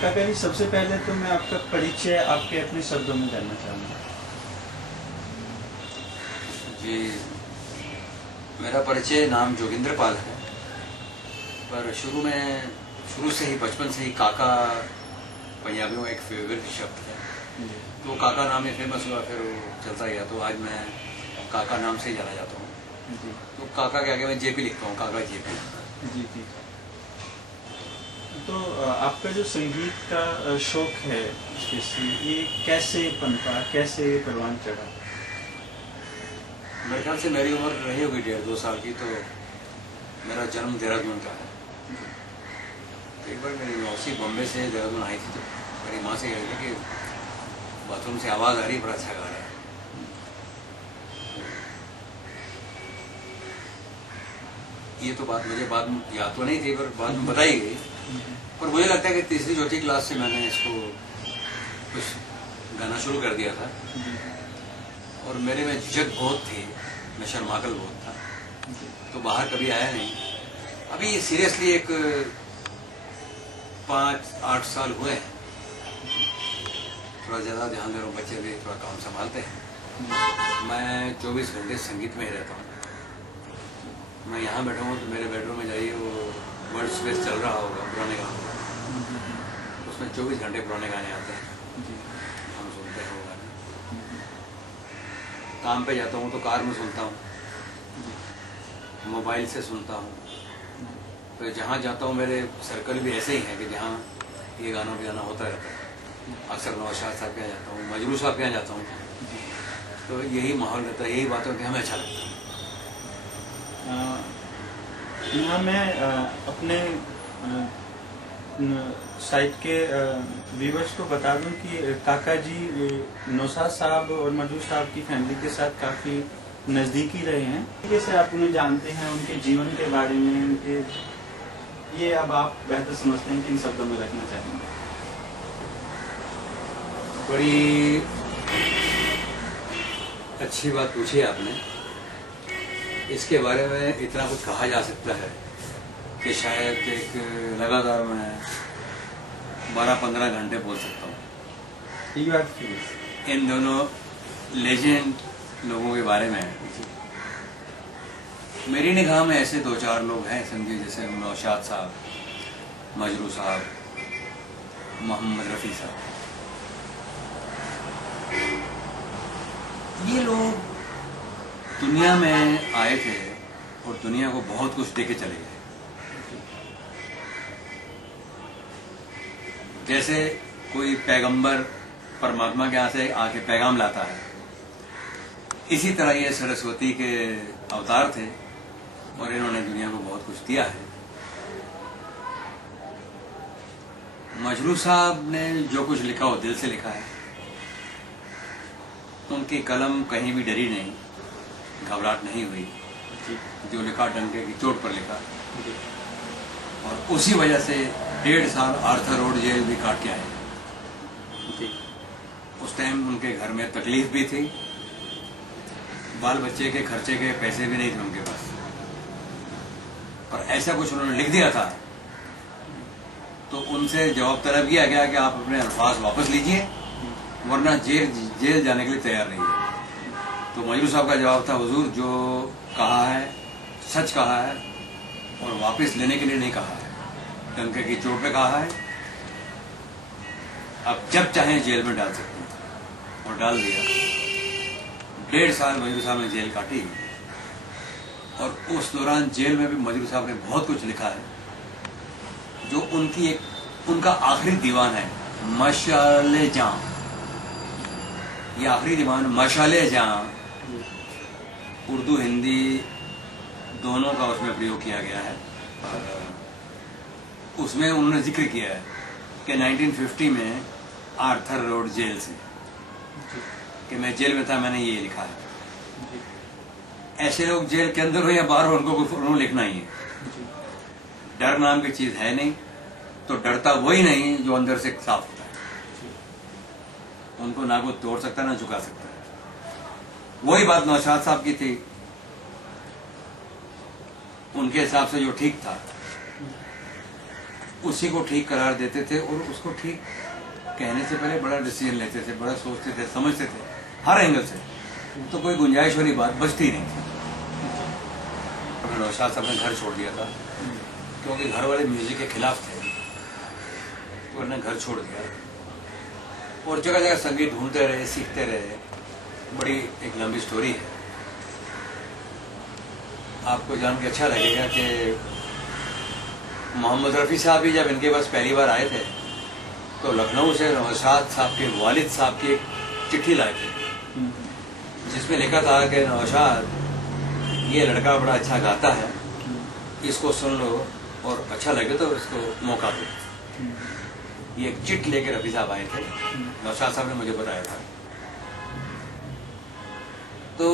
काका जी, सबसे पहले तो मैं आपका परिचय आपके अपने शब्दों में जानना चाहूँगा। जी, मेरा परिचय नाम जोगिंद्र पाल है, पर शुरू से ही बचपन से ही काका पंजाबियों में एक फेवरेट शब्द है, तो काका नाम में फेमस हुआ, फिर वो चलता गया। तो आज मैं काका नाम से ही जाना जाता हूँ। तो काका के आगे मैं जेपी लिखता हूँ, काका जेपी। जी जी। तो आपका जो संगीत का शौक है ये कैसे पनपा, कैसे परवान चढ़ा? मेरे ख्याल से मेरी उम्र रही होगी 1.5-2 साल की, तो मेरा जन्म देहरादून का है। एक बार मेरी मौसी बॉम्बे से देहरादून आई थी, तो मेरी माँ से कह रही थी कि बाथरूम से आवाज़ आ रही है, बड़ा अच्छा गा रहा है। ये तो बात मुझे बाद में याद तो नहीं थी, पर बाद में बताई गई। पर मुझे लगता है कि 3री-4थी क्लास से मैंने इसको कुछ गाना शुरू कर दिया था, और मेरे में झिझक बहुत थी, मैं शर्माकल बहुत था, तो बाहर कभी आया नहीं। अभी सीरियसली एक 5-8 साल हुए हैं, थोड़ा ज़्यादा ध्यान दे रहा हूँ, बच्चे भी थोड़ा काम संभालते हैं। मैं 24 घंटे संगीत में ही रहता हूँ। मैं यहाँ बैठा हूँ तो मेरे बेडरूम में जाइए, वो वर्ड स्पेस चल रहा होगा पुराने गाने, उसमें 24 घंटे पुराने गाने आते हैं, हम सुनते हैं वो गाने। काम पे जाता हूँ तो कार में सुनता हूँ, मोबाइल से सुनता हूँ। तो जहाँ जाता हूँ मेरे सर्कल भी ऐसे ही हैं कि जहाँ ये गाना बजाना होता रहता है। अक्सर नौशाद साहब के यहाँ जाता हूँ, मजरू साहब के यहाँ जाता हूँ, तो यही माहौल रहता है, यही बातें होती हैं, हमें अच्छा लगता है। यहाँ मैं अपने साइट के व्यूवर्स को बता दूं कि काका जी नौशाद साहब और मजरू साहब की फैमिली के साथ काफ़ी नज़दीकी रहे हैं। कैसे आप उन्हें जानते हैं, उनके जीवन के बारे में, उनके ये अब आप बेहतर समझते हैं, किन शब्दों में रखना चाहेंगे? बड़ी अच्छी बात पूछी आपने। इसके बारे में इतना कुछ कहा जा सकता है कि शायद एक लगातार मैं 12-15 घंटे बोल सकता हूँ इन दोनों लेजेंड लोगों के बारे में। मेरी निगाह में ऐसे 2-4 लोग हैं समझिए, जैसे नौशाद साहब, मजरू साहब, मोहम्मद रफ़ी साहब। ये लोग दुनिया में आए थे और दुनिया को बहुत कुछ देके चले गए। जैसे कोई पैगंबर परमात्मा के यहाँ से आके पैगाम लाता है, इसी तरह ये सरस्वती के अवतार थे और इन्होंने दुनिया को बहुत कुछ दिया है। मजरू साहब ने जो कुछ लिखा वो दिल से लिखा है। उनकी कलम कहीं भी डरी नहीं, घबराहट नहीं हुई, जो लिखा डंके की चोट पर लिखा, और उसी वजह से 1.5 साल आर्थर रोड जेल भी काट के आए। उस टाइम उनके घर में तकलीफ भी थी, बाल बच्चे के खर्चे के पैसे भी नहीं थे उनके पास, पर ऐसा कुछ उन्होंने लिख दिया था तो उनसे जवाब तलब किया गया कि आप अपने अल्फाज वापस लीजिए, वरना जेल जाने के लिए तैयार रहिए। तो मजरू साहब का जवाब था, हुजूर जो कहा है सच कहा है और वापस लेने के लिए नहीं कहा है, डंके की चोट पे कहा है, अब जब चाहें जेल में डाल सकते हैं, और डाल दिया। 1.5 साल मजरू साहब ने जेल काटी, और उस दौरान जेल में भी मजरू साहब ने बहुत कुछ लिखा है, जो उनका आखिरी दीवान है, मशाले जां। ये आखिरी दीवान मशाले जां उर्दू हिंदी दोनों का उसमें प्रयोग किया गया है। उसमें उन्होंने जिक्र किया है कि 1950 में आर्थर रोड जेल से, कि मैं जेल में था, मैंने ये लिखा है। ऐसे लोग जेल के अंदर हो या बाहर हो, उनको लिखना ही है। डर नाम की चीज है नहीं, तो डरता वही नहीं जो अंदर से साफ होता है। उनको ना कोई तोड़ सकता ना झुका सकता है। वही बात नौशाद साहब की थी, उनके हिसाब से जो ठीक था उसी को ठीक करार देते थे और उसको ठीक कहने से पहले बड़ा डिसीजन लेते थे, बड़ा सोचते थे, समझते थे हर एंगल से, तो कोई गुंजाइश वाली बात बचती नहीं थी। अपने नौशाद साहब ने घर छोड़ दिया था क्योंकि घर वाले म्यूजिक के खिलाफ थे, तो उन्होंने घर छोड़ दिया और जगह जगह संगीत ढूंढते रहे, सीखते रहे। बड़ी एक लंबी स्टोरी है, आपको जान के अच्छा लगेगा कि मोहम्मद रफ़ी साहब भी जब इनके पास पहली बार आए थे तो लखनऊ से नौशाद साहब के वालिद साहब की एक चिट्ठी लाए थे जिसमें लिखा था कि नौशाद, ये लड़का बड़ा अच्छा गाता है, इसको सुन लो और अच्छा लगे तो इसको मौका दो। ये एक चिट लेके रफ़ी साहब आए थे, नौशाद साहब ने मुझे बताया था। तो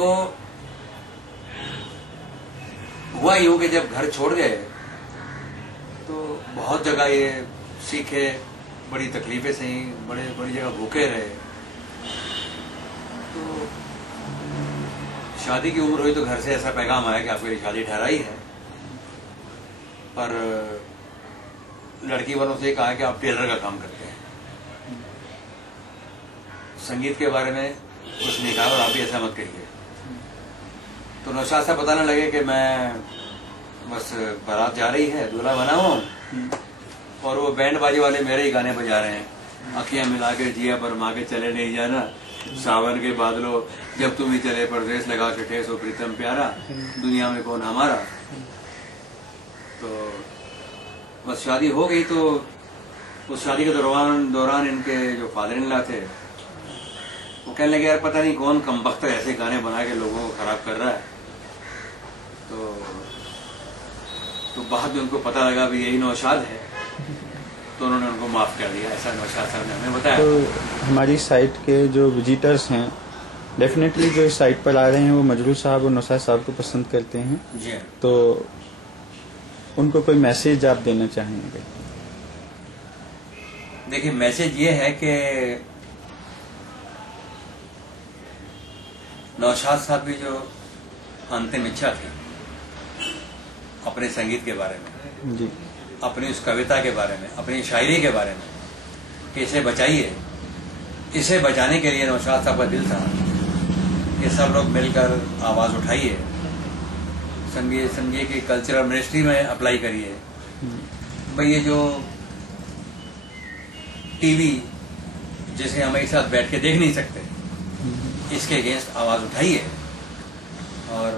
हुआ यूं कि जब घर छोड़ गए तो बहुत जगह ये सीखे, बड़ी तकलीफें सही, बड़ी जगह भूखे रहे। तो शादी की उम्र हुई तो घर से ऐसा पैगाम आया कि आपकी शादी ठहराई है, पर लड़की वालों से कहा कि आप टेलर का काम करते हैं, संगीत के बारे में कुछ नहीं कहा और आप भी ऐसा मत कहिए। तो नौशाद साहब बताने लगे कि मैं बस बारात जा रही है, दूल्हा बना हूँ और वो बैंड बाजी वाले मेरे ही गाने बजा रहे हैं, अखियां मिला के जिया बरमा के चले नहीं जाना, सावन के बादलों जब तुम ही चले परदेश लगा के ठेस हो प्रीतम प्यारा, दुनिया में कौन हमारा। तो बस शादी हो गई। तो उस शादी के दौरान इनके जो फादर इन लॉ थे वो कहने लगे, यार पता नहीं कौन कमबख्त ऐसे गाने बना के लोगों को खराब कर रहा है। तो बाद में उनको पता लगा भी यही नौशाद है, तो उन्होंने उनको माफ कर दिया, ऐसा नौशाद साहब ने हमें बताया। तो हमारी साइट के जो विजिटर्स हैं डेफिनेटली जो इस साइट पर आ रहे हैं वो मजरू साहब और नौशाद साहब को पसंद करते हैं जी। तो उनको कोई मैसेज आप देना चाहेंगे? देखिए, मैसेज ये है कि नौशाद साहब की जो अंतिम इच्छा थी अपने संगीत के बारे में जी, अपनी उस कविता के बारे में, अपनी शायरी के बारे में कि इसे बचाइए, इसे बचाने के लिए नौशाद साहब का दिल था कि सब लोग मिलकर आवाज उठाइए, संगीत की कल्चरल मिनिस्ट्री में अप्लाई करिए। भाई ये जो टीवी जिसे हम एक साथ बैठ के देख नहीं सकते, इसके अगेंस्ट आवाज उठाइए और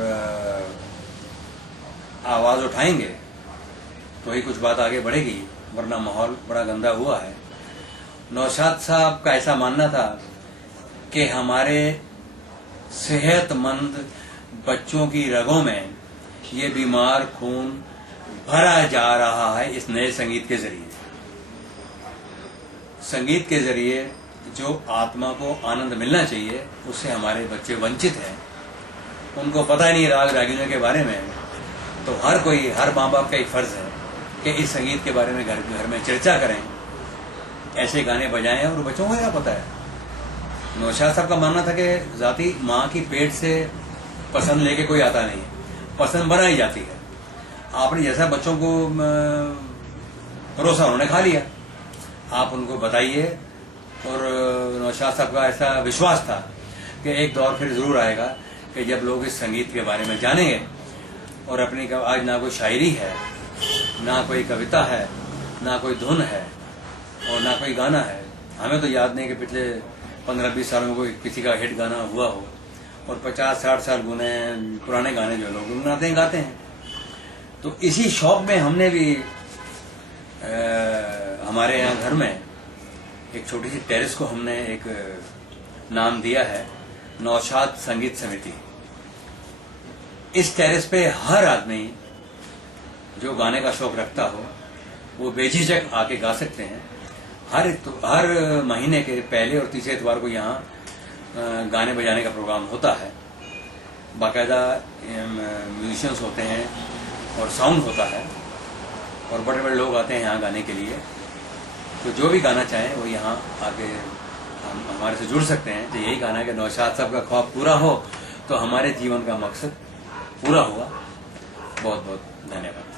आवाज उठाएंगे तो ही कुछ बात आगे बढ़ेगी, वरना माहौल बड़ा गंदा हुआ है। नौशाद साहब का ऐसा मानना था कि हमारे सेहतमंद बच्चों की रगों में ये बीमार खून भरा जा रहा है इस नए संगीत के जरिए। संगीत के जरिए जो आत्मा को आनंद मिलना चाहिए उससे हमारे बच्चे वंचित हैं, उनको पता ही नहीं राग रागिनियों के बारे में। तो हर माँ बाप का एक फर्ज है कि इस संगीत के बारे में घर में चर्चा करें, ऐसे गाने बजाएं और बच्चों को क्या पता है। नौशाद साहब का मानना था कि जाति माँ की पेट से पसंद लेके कोई आता नहीं है, पसंद बनाई जाती है। आपने जैसा बच्चों को परोसा उन्होंने खा लिया, आप उनको बताइए। और नौशाद साहब का ऐसा विश्वास था कि एक दौर फिर जरूर आएगा कि जब लोग इस संगीत के बारे में जानेंगे और अपनी आज ना कोई शायरी है, ना कोई कविता है, ना कोई धुन है और ना कोई गाना है। हमें तो याद नहीं कि पिछले 15-20 सालों में कोई किसी का हिट गाना हुआ हो, और 50-60 साल पुराने गाने जो लोग गुनगुनाते हैं गाते हैं। तो इसी शौक में हमने भी हमारे यहाँ घर में एक छोटी सी टेरेस को हमने एक नाम दिया है नौशाद संगीत समिति। इस टेरेस पे हर आदमी जो गाने का शौक रखता हो वो बेझिझक आके गा सकते हैं। हर महीने के पहले और तीसरे इतवार को यहाँ गाने बजाने का प्रोग्राम होता है। बाकायदा म्यूजिशियंस होते हैं और साउंड होता है और बड़े बड़े लोग आते हैं यहाँ गाने के लिए। तो जो भी गाना चाहें वो यहाँ आके हमारे से जुड़ सकते हैं। तो यही गाना है कि नौशाद साहब का ख्वाब पूरा हो तो हमारे जीवन का मकसद पूरा हुआ। बहुत बहुत धन्यवाद।